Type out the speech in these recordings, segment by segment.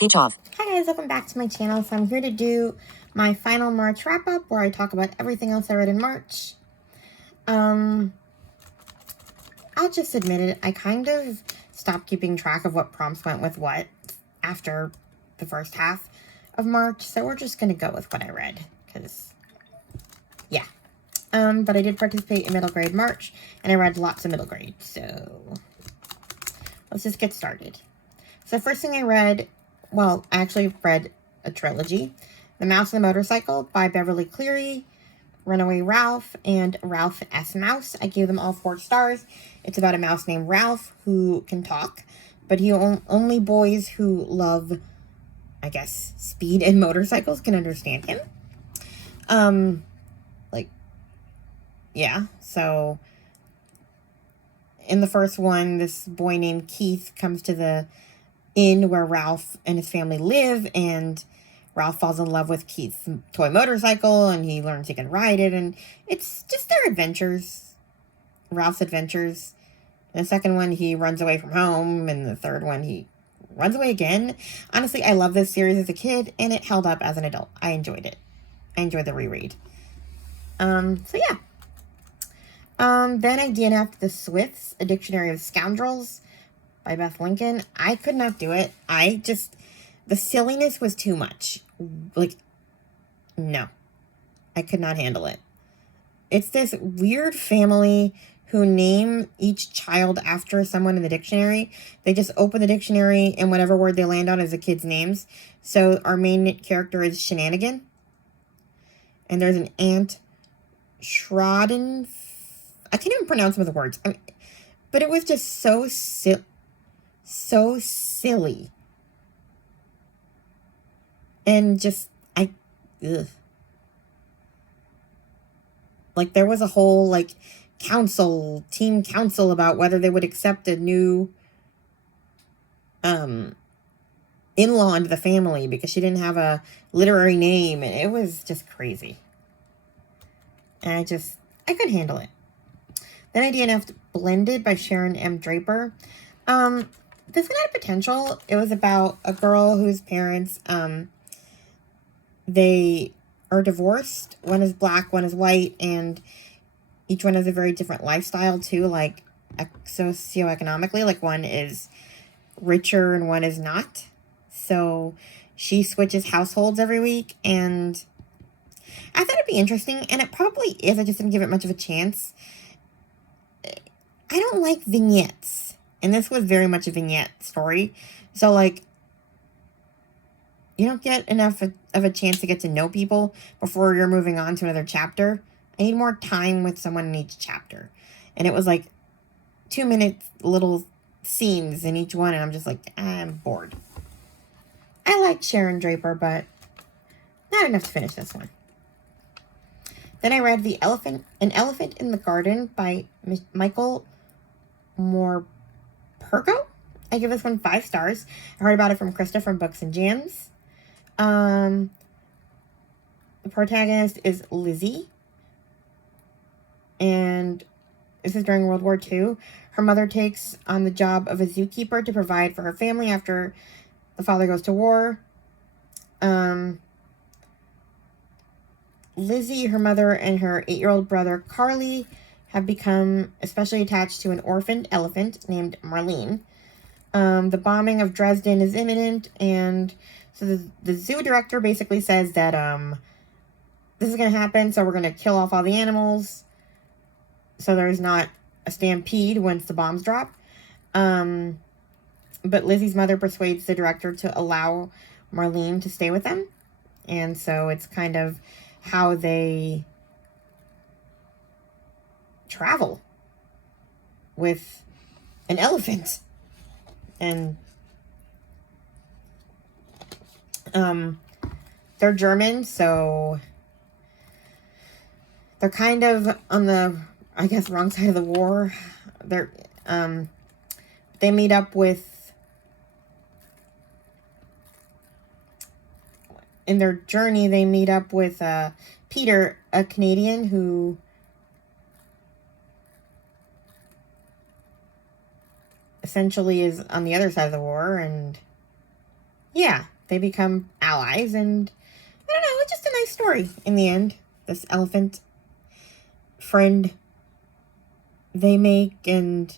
Beach off. Hi guys, welcome back to my channel. So I'm here to do my final March wrap-up where I talk about everything else I read in March. I'll just admit it, I kind of stopped keeping track of what prompts went with what after the first half of March, so we're just going to go with what I read, because, yeah. But I did participate in middle grade March, and I read lots of middle grade, so let's just get started. So the first thing I read, well, I actually read a trilogy, The Mouse and the Motorcycle by Beverly Cleary, Runaway Ralph, and Ralph S. Mouse. I gave them all 4 stars. It's about a mouse named Ralph who can talk, but only boys who love, I guess, speed and motorcycles can understand him. Yeah, so in the first one, this boy named Keith comes to the inn where Ralph and his family live, and Ralph falls in love with Keith's toy motorcycle, and he learns he can ride it, and it's just their adventures, Ralph's adventures. In the second one, he runs away from home, and the third one, he runs away again. Honestly, I love this series as a kid, and it held up as an adult. I enjoyed it. I enjoyed the reread. So yeah. Then I DNF'd The Swifts, A Dictionary of Scoundrels by Beth Lincoln. I could not do it. The silliness was too much. Like, no. I could not handle it. It's this weird family who name each child after someone in the dictionary. They just open the dictionary and whatever word they land on is the kids' names. So our main character is Shenanigan. And there's an Aunt Shrodden. I can't even pronounce some of the words. But it was just so silly. And just, ugh. Like, there was a whole, like, team council about whether they would accept a new, in-law into the family because she didn't have a literary name. And it was just crazy. And I couldn't handle it. Then I DNF'd Blended by Sharon M. Draper. This one had potential. It was about a girl whose parents, they are divorced. One is black, one is white, and each one has a very different lifestyle too, like socioeconomically. Like, one is richer and one is not. So she switches households every week, and I thought it'd be interesting, and it probably is. I just didn't give it much of a chance. I don't like vignettes, and this was very much a vignette story. So, like, you don't get enough of a chance to get to know people before you're moving on to another chapter. I need more time with someone in each chapter. And it was like 2-minute little scenes in each one, and I'm just like, I'm bored. I like Sharon Draper, but not enough to finish this one. Then I read An Elephant in the Garden by Michael Morpurgo. I give this one 5 stars. I heard about it from Krista from Books and Jams. The protagonist is Lizzie. And this is during World War II. Her mother takes on the job of a zookeeper to provide for her family after the father goes to war. Lizzie, her mother, and her 8-year-old brother Carly have become especially attached to an orphaned elephant named Marlene. The bombing of Dresden is imminent, and so the zoo director basically says that this is going to happen, so we're going to kill off all the animals so there's not a stampede once the bombs drop. But Lizzie's mother persuades the director to allow Marlene to stay with them, and so it's kind of how they travel with an elephant. And they're German, so they're kind of on the, I guess, wrong side of the war. They meet up with, in their journey, they meet up with Peter, a Canadian who essentially is on the other side of the war, and yeah, they become allies, and I don't know, it's just a nice story in the end. This elephant friend they make, and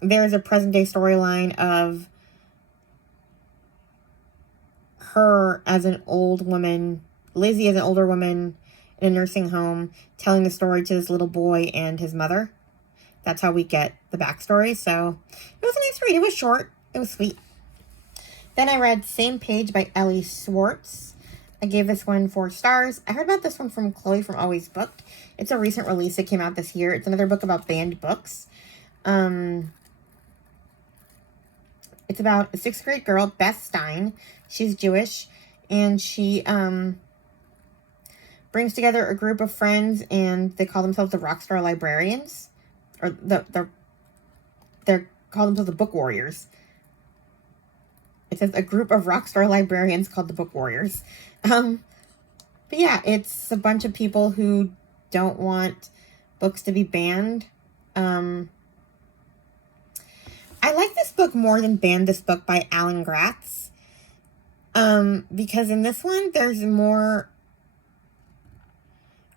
there's a present day storyline of her as an old woman, Lizzie as an older woman in a nursing home, telling the story to this little boy and his mother. That's how we get the backstory. So it was a nice read. It was short. It was sweet. Then I read Same Page by Ellie Swartz. I gave this one 4 stars. I heard about this one from Chloe from Always Booked. It's a recent release. It came out this year. It's another book about banned books. It's about a 6th grade girl, Beth Stein. She's Jewish, and she brings together a group of friends, and they call themselves the Rockstar Librarians, or they're called themselves the Book Warriors. It says a group of Rockstar Librarians called the Book Warriors. But yeah, it's a bunch of people who don't want books to be banned. I like this book more than Ban This Book by Alan Gratz. Because in this one, there's more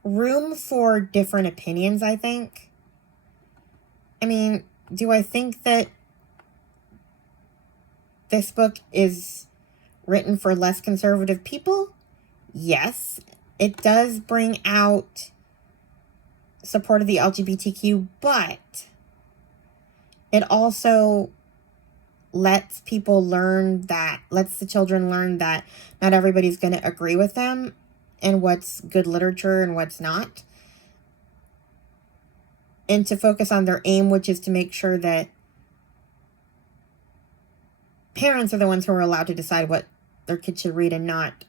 room for different opinions, I think. I mean, do I think that this book is written for less conservative people? Yes. It does bring out support of the LGBTQ, but it also lets the children learn that not everybody's going to agree with them and what's good literature and what's not. And to focus on their aim, which is to make sure that parents are the ones who are allowed to decide what their kids should read and not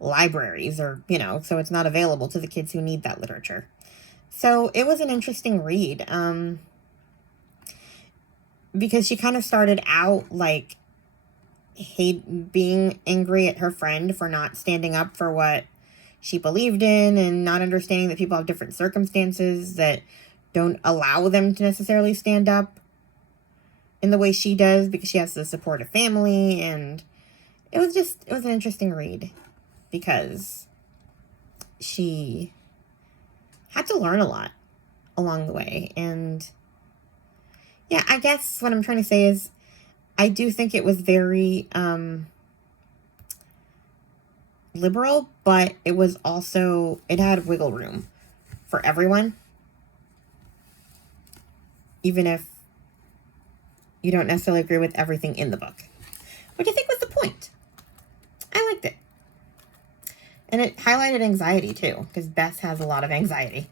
libraries, or, so it's not available to the kids who need that literature. So it was an interesting read. Because she kind of started out like being angry at her friend for not standing up for what she believed in, and not understanding that people have different circumstances that don't allow them to necessarily stand up in the way she does, because she has to support a family. And it was an interesting read, because she had to learn a lot along the way. And yeah, I guess what I'm trying to say is I do think it was very liberal, but it was also, it had wiggle room for everyone, even if you don't necessarily agree with everything in the book, which I think was the point. I liked it. And it highlighted anxiety too, because Beth has a lot of anxiety.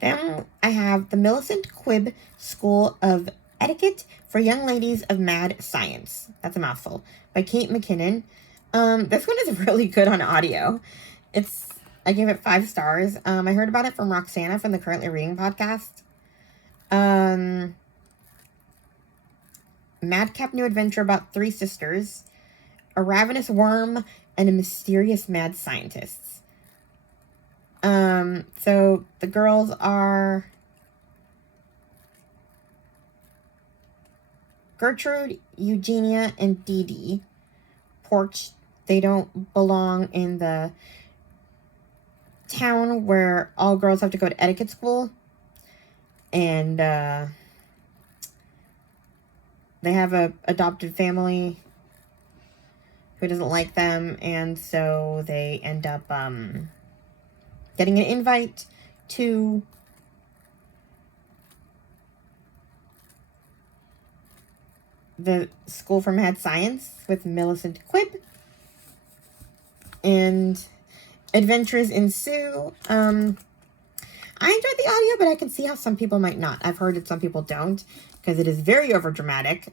Then I have The Millicent Quibb School of Etiquette for Young Ladies of Mad Science. That's a mouthful. By Kate McKinnon. This one is really good on audio. I gave it 5 stars. I heard about it from Roxana from the Currently Reading podcast. Madcap new adventure about 3 sisters, a ravenous worm, and a mysterious mad scientist. So the girls are Gertrude, Eugenia, and Dee Dee. Porch. They don't belong in the town where all girls have to go to etiquette school. And they have a adopted family who doesn't like them, and so they end up getting an invite to the School for Mad Science with Millicent Quibb. And adventures ensue. I enjoyed the audio, but I can see how some people might not. I've heard that some people don't, because it is very overdramatic.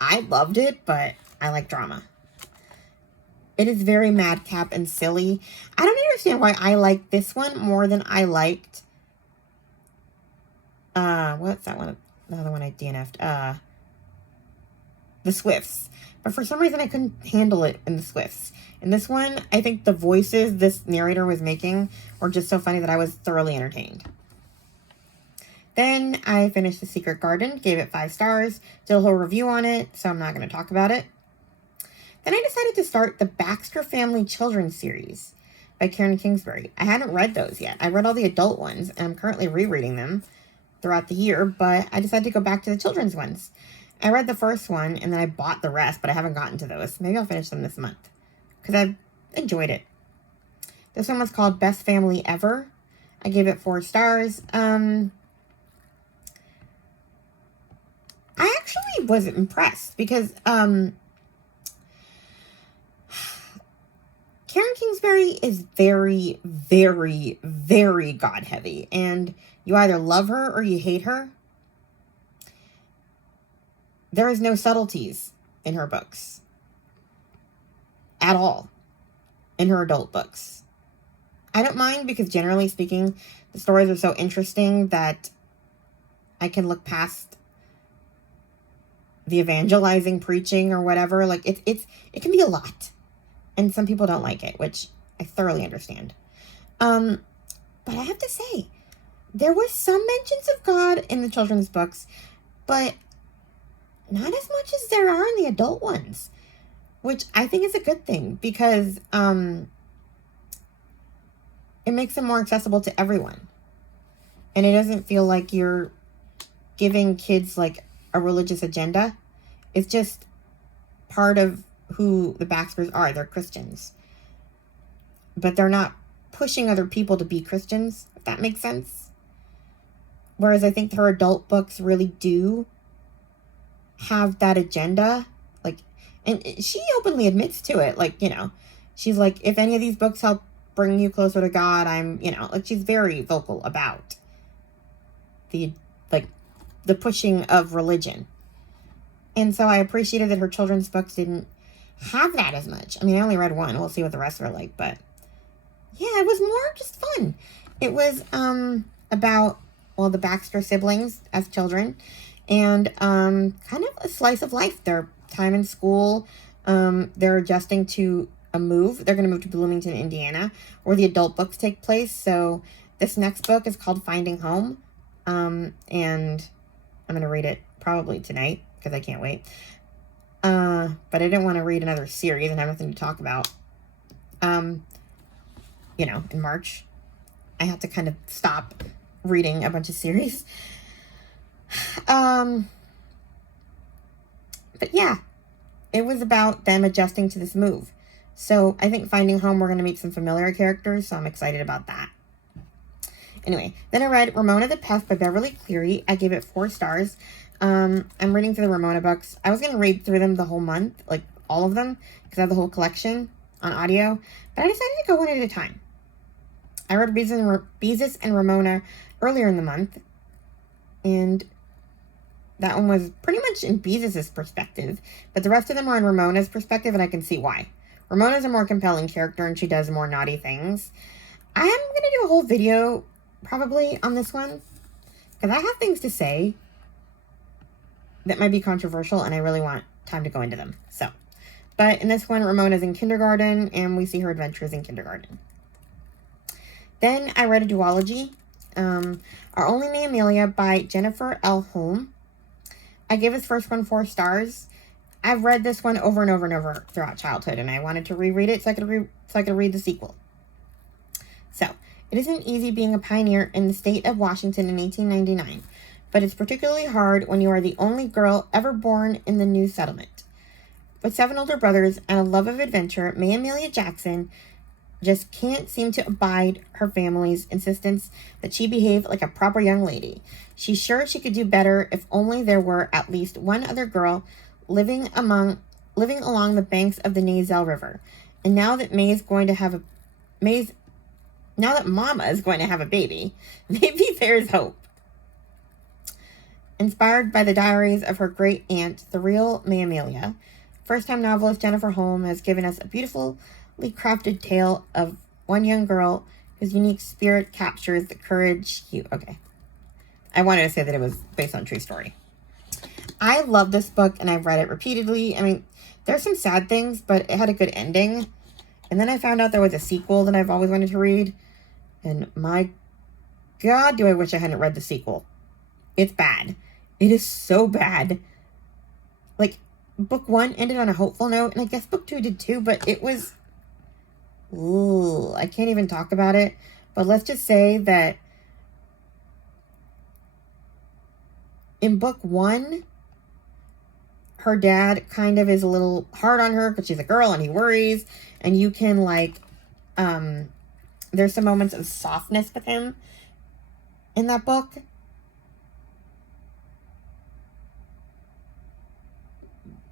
I loved it, but I like drama. It is very madcap and silly. I don't understand why I like this one more than I liked what's that one? The other one I DNF'd. The Swifts. But for some reason I couldn't handle it in the Swifts. In this one, I think the voices this narrator was making were just so funny that I was thoroughly entertained. Then I finished The Secret Garden, gave it 5 stars, did a whole review on it, so I'm not going to talk about it. Then I decided to start the Baxter Family Children's series by Karen Kingsbury. I hadn't read those yet. I read all the adult ones, and I'm currently rereading them throughout the year, but I decided to go back to the children's ones. I read the first one, and then I bought the rest, but I haven't gotten to those. Maybe I'll finish them this month, because I've enjoyed it. This one was called Best Family Ever. I gave it 4 stars. I actually was impressed, because Karen Kingsbury is very, very, very God-heavy, and you either love her or you hate her. There is no subtleties in her books at all, in her adult books. I don't mind, because generally speaking, the stories are so interesting that I can look past the evangelizing, preaching, or whatever. Like, it can be a lot. And some people don't like it, which I thoroughly understand. But I have to say, there were some mentions of God in the children's books, but not as much as there are in the adult ones, which I think is a good thing, because it makes them more accessible to everyone. And it doesn't feel like you're giving kids like a religious agenda. It's just part of who the Baxters are. They're Christians. But they're not pushing other people to be Christians, if that makes sense. Whereas I think her adult books really do have that agenda. Like, and she openly admits to it. Like, you know, she's like, if any of these books help bring you closer to God, I'm, you know, like, she's very vocal about the pushing of religion. And so I appreciated that her children's books didn't have that as much. I mean, I only read one. We'll see what the rest are like. But yeah, it was more just fun. It was about, well, the Baxter siblings as children. And kind of a slice of life. Their time in school. They're adjusting to a move. They're going to move to Bloomington, Indiana, where the adult books take place. So this next book is called Finding Home. And I'm going to read it probably tonight, because I can't wait. But I didn't want to read another series and have nothing to talk about. You know, in March, I had to kind of stop reading a bunch of series. But yeah, it was about them adjusting to this move. So I think Finding Home, we're going to meet some familiar characters, so I'm excited about that. Anyway, then I read Ramona the Pest by Beverly Cleary. I gave it 4 stars. I'm reading through the Ramona books. I was going to read through them the whole month, like all of them, because I have the whole collection on audio. But I decided to go one at a time. I read Beezus and Ramona earlier in the month. And that one was pretty much in Beezus' perspective. But the rest of them are in Ramona's perspective, and I can see why. Ramona's a more compelling character, and she does more naughty things. I'm going to do a whole video probably on this one, because I have things to say that might be controversial, and I really want time to go into them. So, but in this one, Ramona's in kindergarten, and we see her adventures in kindergarten. Then I read a duology, Our Only May Amelia by Jennifer L. Holm. I gave this first one 4 stars. I've read this one over and over and over throughout childhood, and I wanted to reread it so I could read the sequel. So, it isn't easy being a pioneer in the state of Washington in 1899, but it's particularly hard when you are the only girl ever born in the new settlement. With 7 older brothers and a love of adventure, May Amelia Jackson just can't seem to abide her family's insistence that she behave like a proper young lady. She's sure she could do better if only there were at least one other girl living along the banks of the Nazelle River. And now that Mama is going to have a baby, maybe there's hope. Inspired by the diaries of her great aunt, the real May Amelia, first-time novelist Jennifer Holm has given us a beautifully crafted tale of one young girl whose unique spirit captures the courage. Okay. I wanted to say that it was based on a true story. I love this book, and I've read it repeatedly. I mean, there's some sad things, but it had a good ending. And then I found out there was a sequel that I've always wanted to read. And my God, do I wish I hadn't read the sequel. It's bad. It is so bad. Like, book 1 ended on a hopeful note, and I guess book 2 did too, but it was... Ooh, I can't even talk about it. But let's just say that in book 1, her dad kind of is a little hard on her because she's a girl and he worries. And you can, like, there's some moments of softness with him in that book.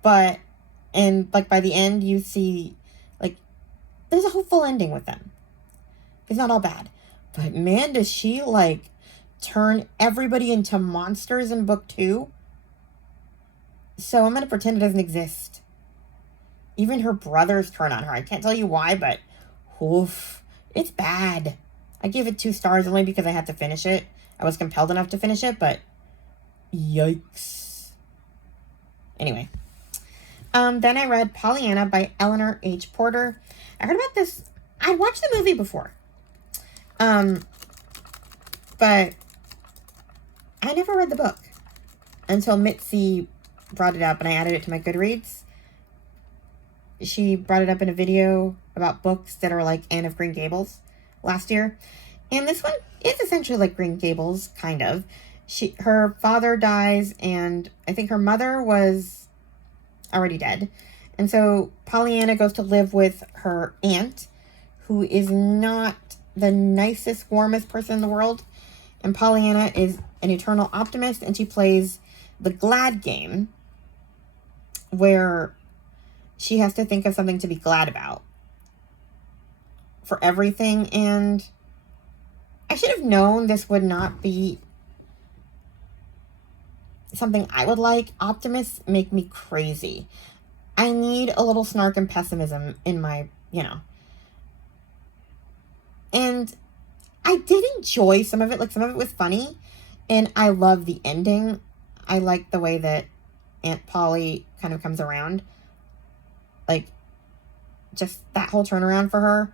But, and, like, by the end, you see, like, there's a hopeful ending with them. It's not all bad. But, man, does she, like, turn everybody into monsters in book 2. So I'm going to pretend it doesn't exist. Even her brothers turn on her. I can't tell you why, but oof, it's bad. I gave it 2 stars only because I had to finish it. I was compelled enough to finish it, but yikes. Anyway. Then I read Pollyanna by Eleanor H. Porter. I heard about this. I watched the movie before. But I never read the book until Mitzi brought it up and I added it to my Goodreads. She brought it up in a video about books that are like Anne of Green Gables last year. And this one is essentially like Green Gables, kind of. Her father dies, and I think her mother was already dead. And so Pollyanna goes to live with her aunt, who is not the nicest, warmest person in the world. And Pollyanna is an eternal optimist, and she plays the glad game, where she has to think of something to be glad about for everything. And I should have known this would not be something I would like. Optimists make me crazy. I need a little snark and pessimism in my, And I did enjoy some of it. Like, some of it was funny. And I love the ending. I like the way that Aunt Polly kind of comes around. Like, just that whole turnaround for her.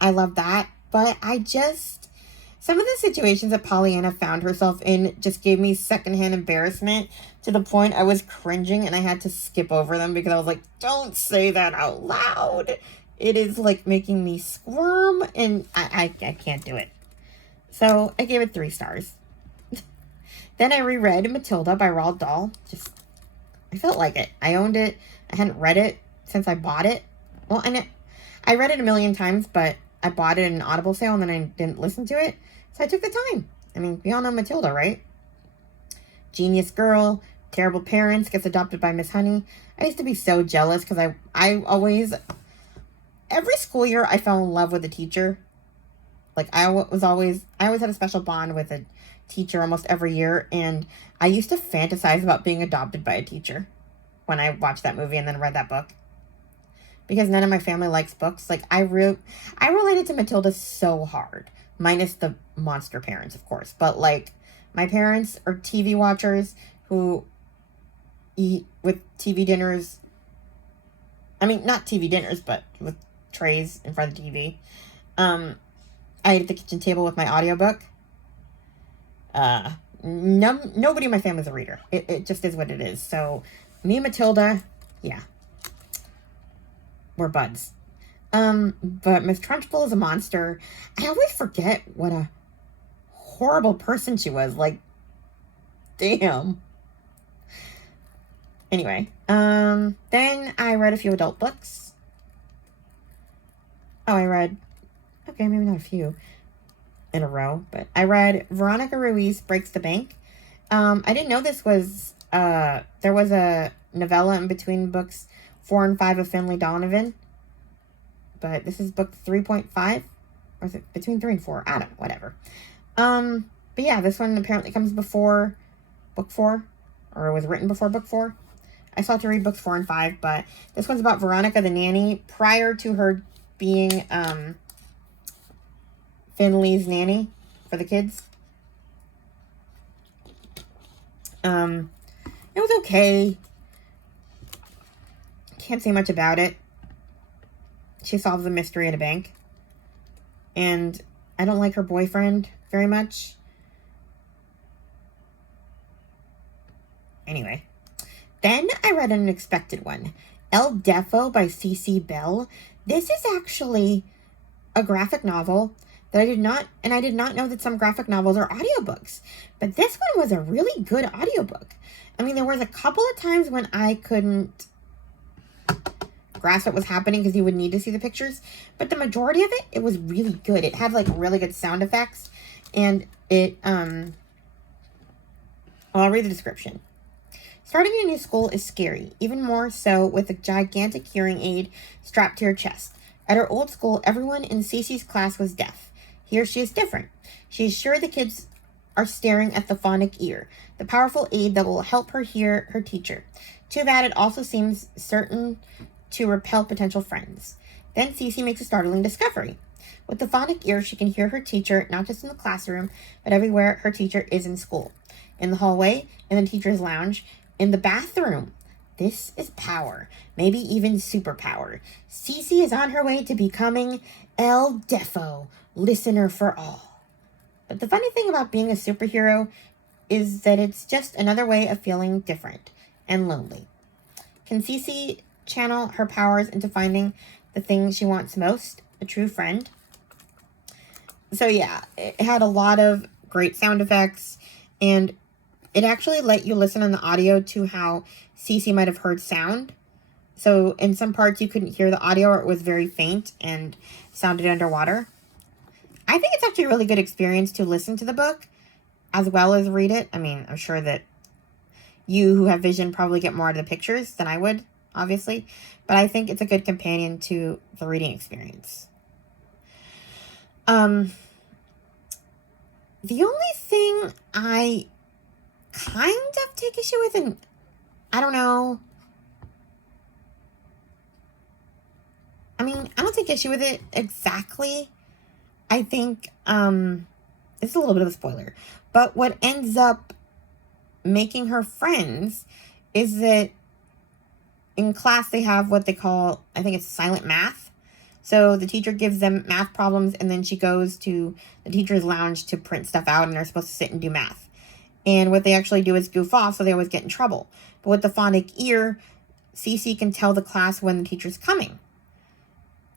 I love that. But some of the situations that Pollyanna found herself in just gave me secondhand embarrassment to the point I was cringing and I had to skip over them because I was like, don't say that out loud. It is like making me squirm, and I can't do it. So I gave it 3 stars. Then I reread Matilda by Roald Dahl. I felt like it. I owned it. I hadn't read it since I bought it. Well, and I read it a million times, but I bought it in an Audible sale and then I didn't listen to it. So I took the time. I mean, we all know Matilda, right? Genius girl, terrible parents, gets adopted by Miss Honey. I used to be so jealous because I always, every school year, I fell in love with a teacher. Like, I always had a special bond with a teacher almost every year. And I used to fantasize about being adopted by a teacher when I watched that movie and then read that book. Because none of my family likes books. Like, I related to Matilda so hard. Minus the monster parents, of course. But, like, my parents are TV watchers who eat with TV dinners. I mean, not TV dinners, but with trays in front of the TV. I ate at the kitchen table with my audiobook. Nobody in my family's a reader. It just is what it is. So, me and Matilda, yeah. We're buds. But Miss Trunchbull is a monster. I always forget what a horrible person she was. Like, damn. Anyway, then I read a few adult books. Okay, maybe not a few in a row, but I read Veronica Ruiz Breaks the Bank. I didn't know this was, there was a novella in between books 4 and 5 of Finlay Donovan. But this is book 3.5. Or is it between 3 and 4? I don't know, whatever. But yeah, this one apparently comes before book 4. Or was written before book 4. I still have to read books 4 and 5, but this one's about Veronica the nanny prior to her being Finley's nanny for the kids. It was okay. Can't say much about it. She solves a mystery at a bank. And I don't like her boyfriend. very much. Anyway. Then I read an unexpected one. El Defo by C.C. Bell. This is actually a graphic novel that I did not know that some graphic novels are audiobooks. But this one was a really good audiobook. I mean, there was a couple of times when I couldn't grasp what was happening because you would need to see the pictures. But the majority of it was really good. It had like really good sound effects. And it, well, I'll read the description. Starting a new school is scary, even more so with a gigantic hearing aid strapped to your chest. At her old school, everyone in Cece's class was deaf. Here she is different. She is sure the kids are staring at the phonic ear, the powerful aid that will help her hear her teacher. Too bad it also seems certain to repel potential friends. Then Cece makes a startling discovery. With the phonic ear, she can hear her teacher not just in the classroom, but everywhere her teacher is in school. In the hallway, in the teacher's lounge, in the bathroom. This is power, maybe even superpower. Cece is on her way to becoming El Defo, listener for all. But the funny thing about being a superhero is that it's just another way of feeling different and lonely. Can Cece channel her powers into finding the thing she wants most, a true friend? So yeah, it had a lot of great sound effects, and it actually let you listen on the audio to how Cece might have heard sound. So in some parts you couldn't hear the audio, or it was very faint and sounded underwater. I think it's actually a really good experience to listen to the book as well as read it. I mean, I'm sure that you who have vision probably get more out of the pictures than I would, obviously. But I think it's a good companion to the reading experience. The only thing I kind of take issue with, and I don't know. I mean, I don't take issue with it exactly. I think, it's a little bit of a spoiler. But what ends up making her friends is that in class they have what they call, I think it's silent math. So the teacher gives them math problems, and then she goes to the teacher's lounge to print stuff out, and they're supposed to sit and do math. And what they actually do is goof off, so they always get in trouble. But with the phonic ear, Cece can tell the class when the teacher's coming.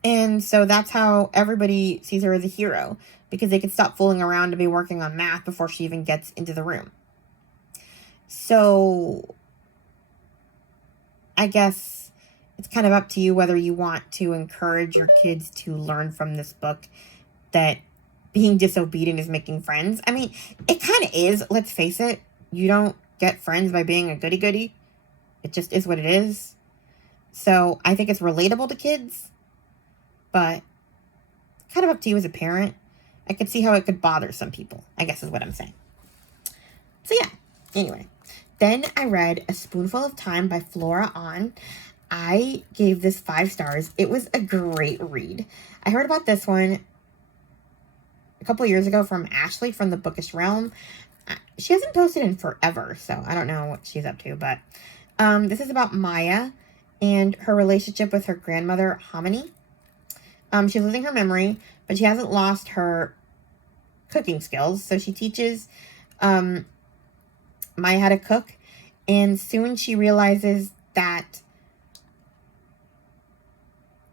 And so that's how everybody sees her as a hero, because they can stop fooling around to be working on math before she even gets into the room. So I guess it's kind of up to you whether you want to encourage your kids to learn from this book that being disobedient is making friends. I mean, it kind of is, let's face it. You don't get friends by being a goody-goody. It just is what it is. So I think it's relatable to kids, but kind of up to you as a parent. I could see how it could bother some people, I guess is what I'm saying. So yeah, anyway. Then I read A Spoonful of Time by Flora On. I gave this 5 stars. It was a great read. I heard about this one a couple years ago from Ashley from the Bookish Realm. She hasn't posted in forever, so I don't know what she's up to, but this is about Maya and her relationship with her grandmother, Hominy. She's losing her memory, but she hasn't lost her cooking skills, so she teaches Maya how to cook, and soon she realizes that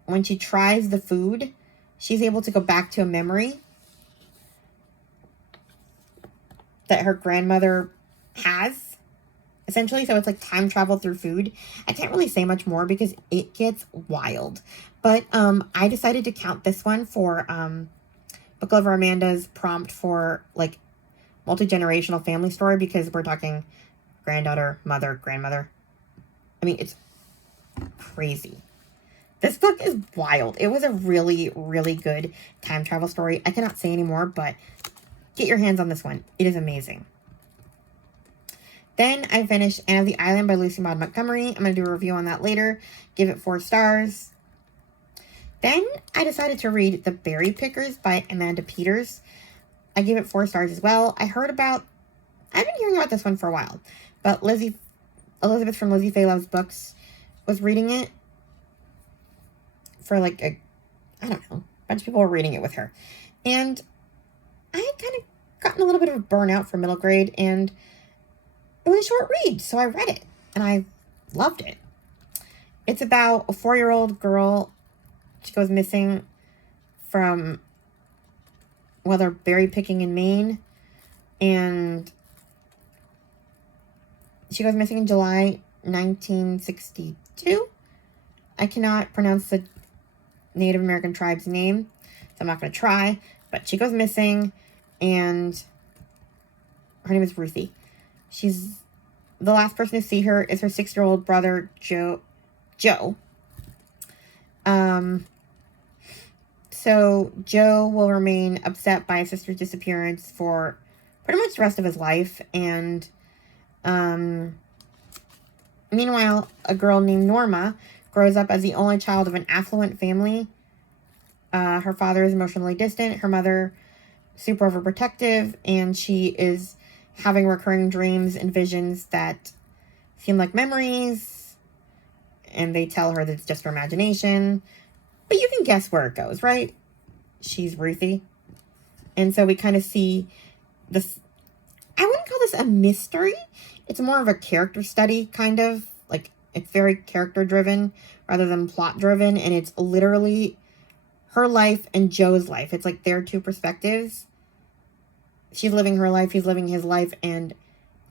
when she tries the food, she's able to go back to a memory that her grandmother has, essentially. So it's like time travel through food. I can't really say much more because it gets wild. But I decided to count this one for Book Lover Amanda's prompt for like multi-generational family story, because we're talking granddaughter, mother, grandmother. I mean, it's crazy. This book is wild. It was a really, really good time travel story. I cannot say anymore, but get your hands on this one. It is amazing. Then I finished Anne of the Island by Lucy Maud Montgomery. I'm going to do a review on that later. Give it 4 stars. Then I decided to read The Berry Pickers by Amanda Peters. I gave it 4 stars as well. I've been hearing about this one for a while, but Elizabeth from Lizzie Faye Loves Books was reading it for like a bunch of people were reading it with her. And I kind of gotten a little bit of a burnout for middle grade, and it was a short read, so I read it, and I loved it. It's about a 4-year-old girl. She goes missing from, well, they're berry picking in Maine, and she goes missing in July 1962. I cannot pronounce the Native American tribe's name, so I'm not going to try, but she goes missing, and her name is Ruthie. She's the last person to see her is her 6-year-old brother, Joe. So Joe will remain upset by his sister's disappearance for pretty much the rest of his life. And meanwhile, a girl named Norma grows up as the only child of an affluent family. Her father is emotionally distant. Her mother, super overprotective. And she is having recurring dreams and visions that seem like memories. And they tell her that it's just her imagination. But you can guess where it goes, right? She's Ruthie. And so we kind of see this. I wouldn't call this a mystery. It's more of a character study, kind of. Like, it's very character driven rather than plot driven. And it's literally her life and Joe's life. It's like their two perspectives. She's living her life. He's living his life. And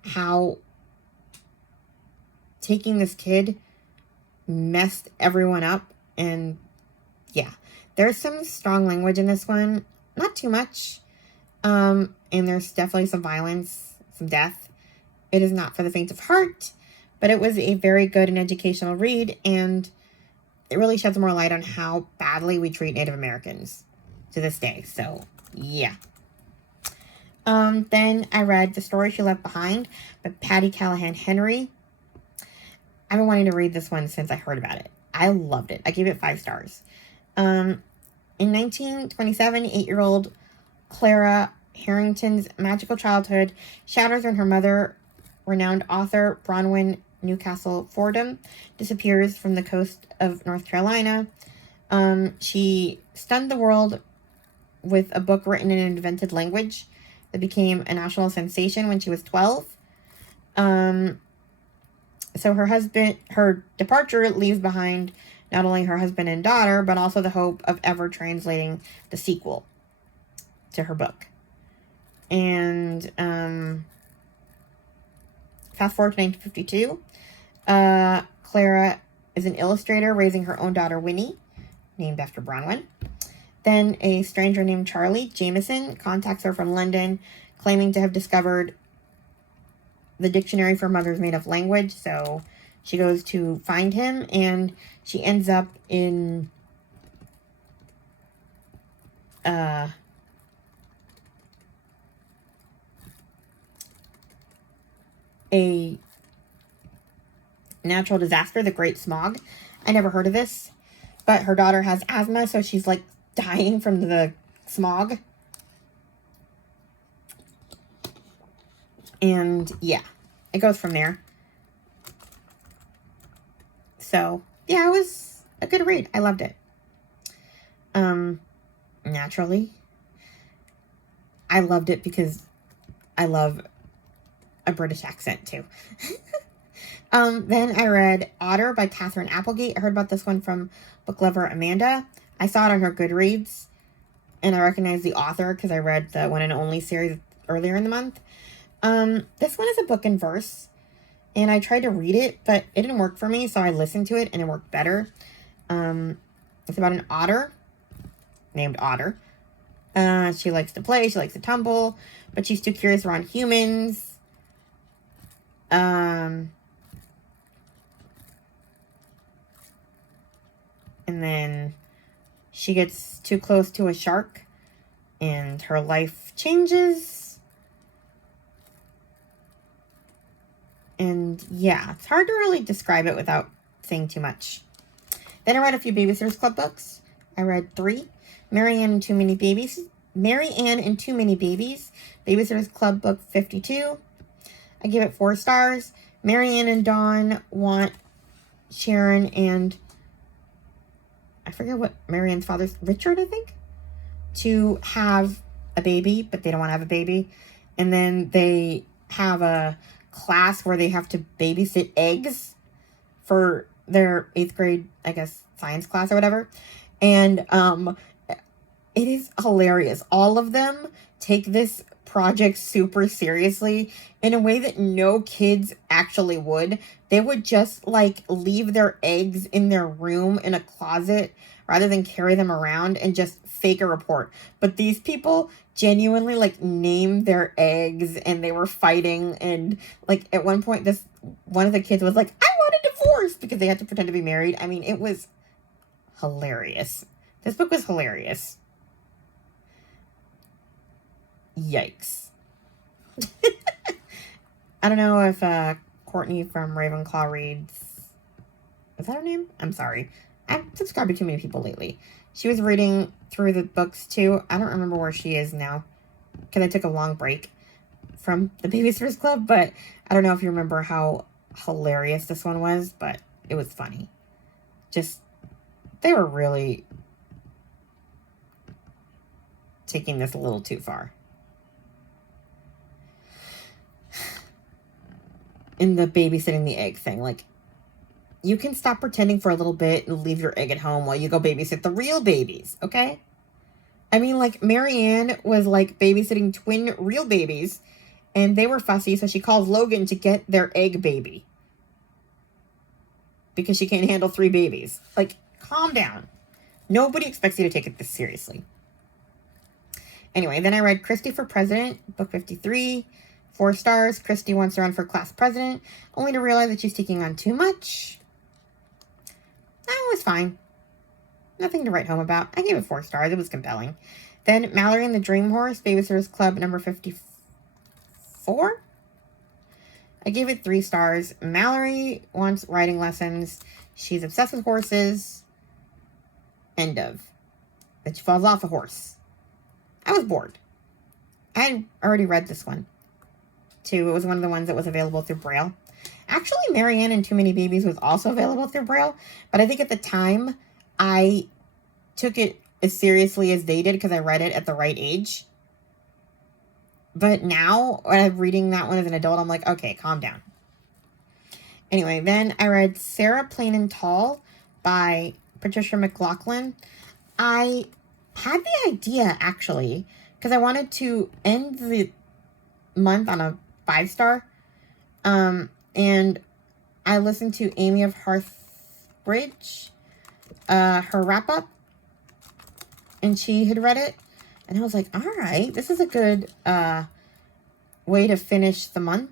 how taking this kid messed everyone up. And yeah, there's some strong language in this one. Not too much. And there's definitely some violence, some death. It is not for the faint of heart, but it was a very good and educational read, and it really sheds more light on how badly we treat Native Americans to this day. So, yeah. Then I read The Story She Left Behind by Patty Callahan Henry. I've been wanting to read this one since I heard about it. I loved it. I gave it 5 stars. In 1927, 8-year-old Clara Harrington's magical childhood shatters when her mother, renowned author Bronwyn Newcastle Fordham, disappears from the coast of North Carolina. She stunned the world with a book written in an invented language that became a national sensation when she was 12. So her departure leaves behind not only her husband and daughter, but also the hope of ever translating the sequel to her book. And fast forward to 1952, Clara is an illustrator raising her own daughter, Winnie, named after Bronwyn. Then a stranger named Charlie Jameson contacts her from London, claiming to have discovered the dictionary for Mother's Made-Up Language. So she goes to find him, and she ends up in a natural disaster, the Great Smog. I never heard of this, but her daughter has asthma, so she's like dying from the smog. And yeah, it goes from there. So yeah, it was a good read. I loved it. Naturally, I loved it because I love a British accent too. Then I read Otter by Catherine Applegate. I heard about this one from book lover Amanda. I saw it on her Goodreads, and I recognized the author because I read the One and Only series earlier in the month. This one is a book in verse, and I tried to read it, but it didn't work for me, so I listened to it, and it worked better. It's about an otter named Otter. She likes to play, she likes to tumble, but she's too curious around humans. And then she gets too close to a shark, and her life changes. And yeah, it's hard to really describe it without saying too much. Then I read a few Babysitters Club books. I read 3. Mary Ann and Too Many Babies. Babysitters Club book 52. I give it 4 stars. Mary Ann and Dawn want Sharon and I forget what Mary Ann's father's, Richard, I think, to have a baby, but they don't want to have a baby. And then they have a class where they have to babysit eggs for their 8th grade, I guess, science class or whatever. And it is hilarious. All of them take this project super seriously in a way that no kids actually would. They would just like leave their eggs in their room in a closet rather than carry them around and just fake a report. But these people genuinely like named their eggs, and they were fighting, and like at one point this one of the kids was like, I want a divorce, because they had to pretend to be married. I mean, it was hilarious. This book was hilarious. Yikes. I don't know if Courtney from Ravenclaw reads. Is that her name? I'm sorry. I've subscribed to too many people lately. She was reading through the books too. I don't remember where she is now, because I took a long break from the Babysitters Club, but I don't know if you remember how hilarious this one was, but it was funny. Just, they were really taking this a little too far. In the babysitting the egg thing, like, you can stop pretending for a little bit and leave your egg at home while you go babysit the real babies, okay? I mean, like, Marianne was, like, babysitting twin real babies, and they were fussy, so she calls Logan to get their egg baby, because she can't handle 3 babies. Like, calm down. Nobody expects you to take it this seriously. Anyway, then I read Christy for President, book 53. 4 stars. Christy wants to run for class president, only to realize that she's taking on too much. That was fine. Nothing to write home about. I gave it 4 stars. It was compelling. Then Mallory and the Dream Horse, Babysitters Club number 54. I gave it 3 stars. Mallory wants riding lessons. She's obsessed with horses. End of. Then she falls off a horse. I was bored. I had already read this one too. It was one of the ones that was available through Braille. Actually, Marianne and Too Many Babies was also available through Braille, but I think at the time I took it as seriously as they did because I read it at the right age. But now, when I'm reading that one as an adult, I'm like, okay, calm down. Anyway, then I read Sarah Plain and Tall by Patricia McLaughlin. I had the idea, actually, because I wanted to end the month on a 5-star. And I listened to Amy of Hearthbridge, her wrap-up, and she had read it, and I was like, all right, this is a good way to finish the month.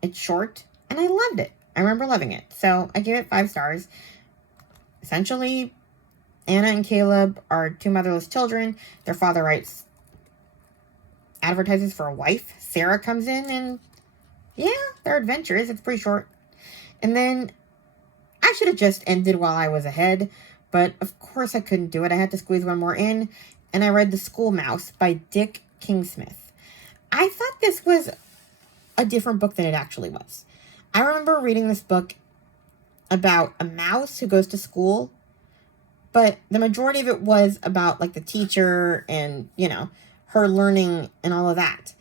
It's short, and I loved it. I remember loving it, so I gave it 5 stars. Essentially, Anna and Caleb are 2 motherless children. Their father writes advertises for a wife. Sarah comes in, and yeah, their adventures. It's pretty short. And then I should have just ended while I was ahead, but of course I couldn't do it. I had to squeeze one more in, and I read The School Mouse by Dick Kingsmith. I thought this was a different book than it actually was. I remember reading this book about a mouse who goes to school, but the majority of it was about like the teacher and, you know, her learning and all of that.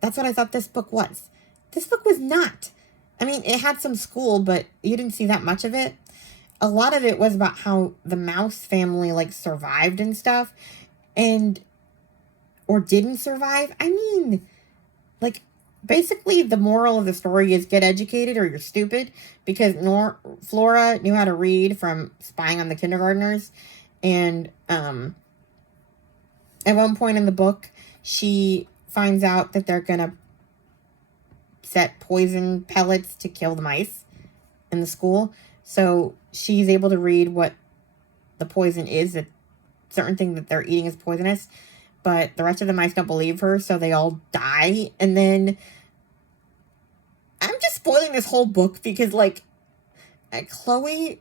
That's what I thought this book was. This book was not. I mean, it had some school, but you didn't see that much of it. A lot of it was about how the mouse family like survived and stuff, and or didn't survive. I mean, like, basically the moral of the story is get educated or you're stupid, because Flora knew how to read from spying on the kindergartners, and at one point in the book she finds out that they're gonna set poison pellets to kill the mice in the school, so she's able to read what the poison is, that certain thing that they're eating is poisonous, but the rest of the mice don't believe her, so they all die. And then I'm just spoiling this whole book because, like, Chloe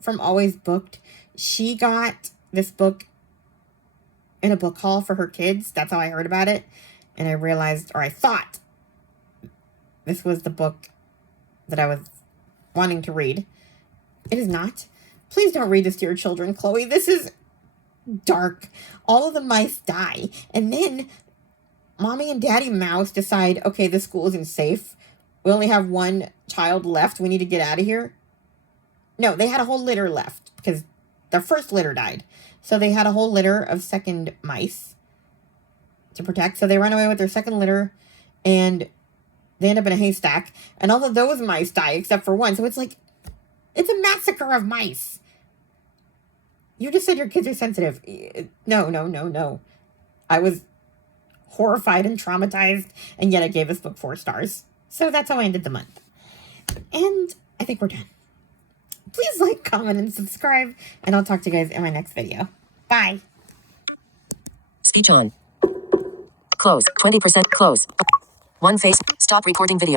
from Always Booked, she got this book in a book haul for her kids. That's how I heard about it. And I realized, or I thought, this was the book that I was wanting to read. It is not. Please don't read this to your children, Chloe. This is dark. All of the mice die. And then Mommy and Daddy Mouse decide, okay, this school isn't safe. We only have one child left. We need to get out of here. No, they had a whole litter left because their first litter died. So they had a whole litter of second mice to protect. So they run away with their second litter and they end up in a haystack. And all of those mice die except for one. So it's like, it's a massacre of mice. You just said your kids are sensitive. No. I was horrified and traumatized, and yet I gave this book 4 stars. So that's how I ended the month. And I think we're done. Please like, comment, and subscribe, and I'll talk to you guys in my next video. Bye. Speech on. Close. 20% close. One face. Stop recording video.